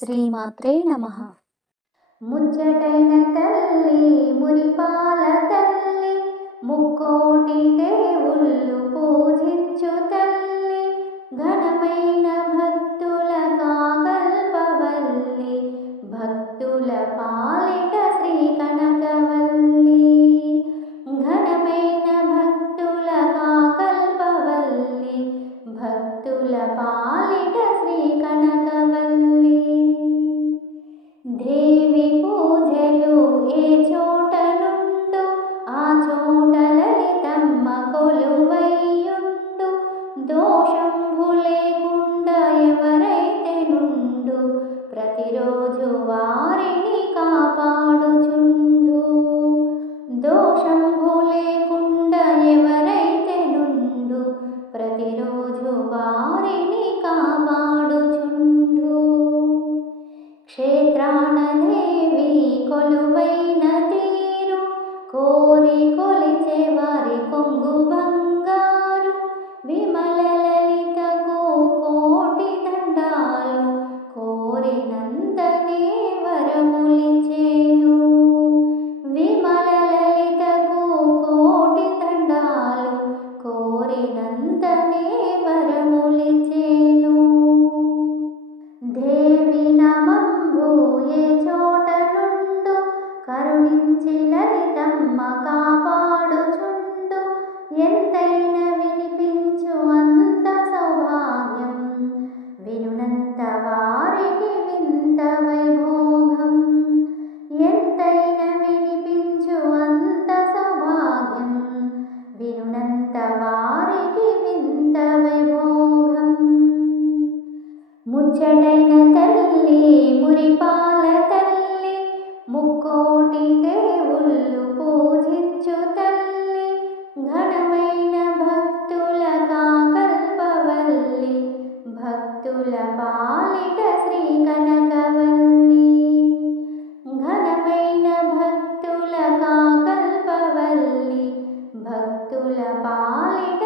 శ్రీమాత్రే నమః. ముచ్చటైన తల్లి మురిపాల తల్లి, ముక్కోటి దేవుళ్ళు పూజించు తల్లి, ఘనమైన భక్తుల కాకల్పవల్లి, భక్తుల పాలిట శ్రీ కనకవల్లి. ఘనమైన భక్తుల కాకల్పవల్లి, భక్తుల పాలిట శ్రీ కనకవల్లి. దేవి పూజలు ఏ చోట నుండు ఆ చోట లలితమ్మ కొలువైయుండు, దోషంబు లేకుండా ఎవరైతే నుండు ప్రతిరోజు వారిని కాపాడుచుండు. దోషంబు లేకుండా ఎవరైతే నుండు ప్రతిరోజు వారిని కాపాడుచుండు. క్షేత్రాన దేవి కొలువైన తీరు, కోరి కొలిచే వారి కొంగు బంగారు, విమల లలితకు కోటి దండాలు, కోరినంతనే వరములిచేను. విమల లలితకు కోటి దండాలు, కోరినంతనే వరములిచేను. దేవి నామంబు ఏ చోట నుండు కరుణించి లలితమ్మ కాపాడుచుండు, ఎంతైన వినిపించు అంత సౌభాగ్యం, వినునంత వారికి వింత వైభోగం. ఎంతైన వినిపించు అంత సౌభాగ్యం, వినునంత వారికి వింత వైభోగం. ముచ్చటైన తల్లి మురిపాల తల్లి, ముక్కోటి దేవుళ్ళు పూజించు తల్లి, ఘనమైన భక్తుల కాకల్పవల్లి, భక్తుల పాలిట శ్రీ కనకవల్లి. ఘనమైన భక్తుల కాకల్పవల్లి, భక్తుల పాలిట